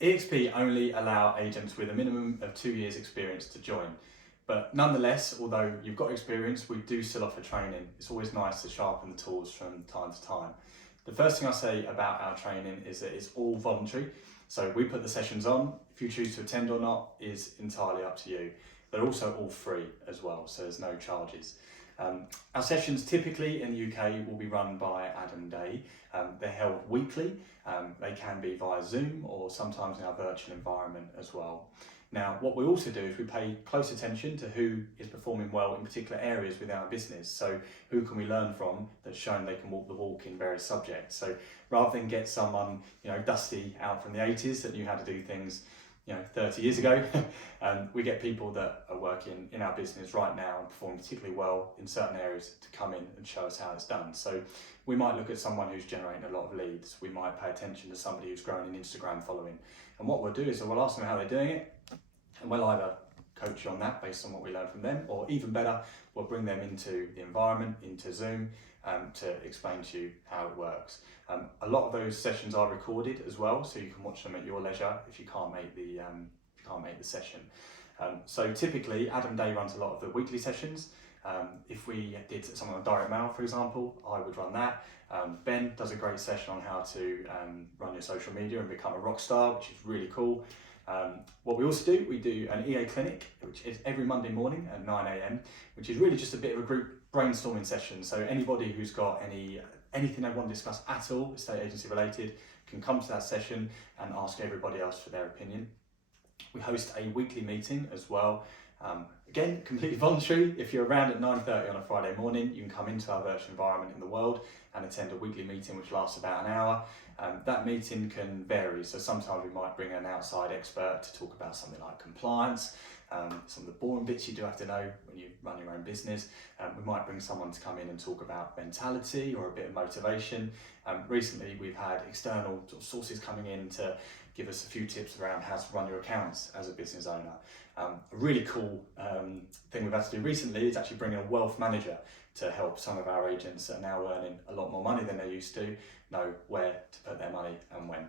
eXp only allow agents with a minimum of 2 years experience to join. But nonetheless, although you've got experience, we do still offer training. It's always nice to sharpen the tools from time to time. The first thing I'll say about our training is that it's all voluntary. So we put the sessions on. If you choose to attend or not is entirely up to you. They're also all free as well, so there's no charges. Our sessions typically in the UK will be run by Adam Day. They're held weekly. They can be via Zoom or sometimes in our virtual environment as well. Now, what we also do is we pay close attention to who is performing well in particular areas within our business. So who can we learn from that's shown they can walk the walk in various subjects. So rather than get someone, dusty out from the 80s that knew how to do things 30 years ago, we get people that are working in our business right now and performing particularly well in certain areas to come in and show us how it's done. So we might look at someone who's generating a lot of leads. We might pay attention to somebody who's growing an Instagram following. And what we'll do is we'll ask them how they're doing it, and we'll either coach you on that based on what we learn from them, or even better, we'll bring them into the environment, into Zoom, to explain to you how it works. A lot of those sessions are recorded as well, so you can watch them at your leisure if you can't make the session. So typically, Adam Day runs a lot of the weekly sessions. If we did something on direct mail, for example, I would run that. Ben does a great session on how to run your social media and become a rock star, which is really cool. What we also do, we do an EA clinic, which is every Monday morning at 9 AM, which is really just a bit of a group brainstorming session. So anybody who's got anything they want to discuss at all, estate agency related, can come to that session and ask everybody else for their opinion. We host a weekly meeting as well. Again, completely voluntary. If you're around at 9:30 on a Friday morning, you can come into our virtual environment in the world and attend a weekly meeting which lasts about an hour. That meeting can vary, so sometimes we might bring an outside expert to talk about something like compliance, some of the boring bits you do have to know when you run your own business. We might bring someone to come in and talk about mentality or a bit of motivation. Recently we've had external sources coming in to give us a few tips around how to run your accounts as a business owner. A really cool thing we've had to do recently is actually bring in a wealth manager to help some of our agents that are now earning a lot more money than they used to know where to put their money and when.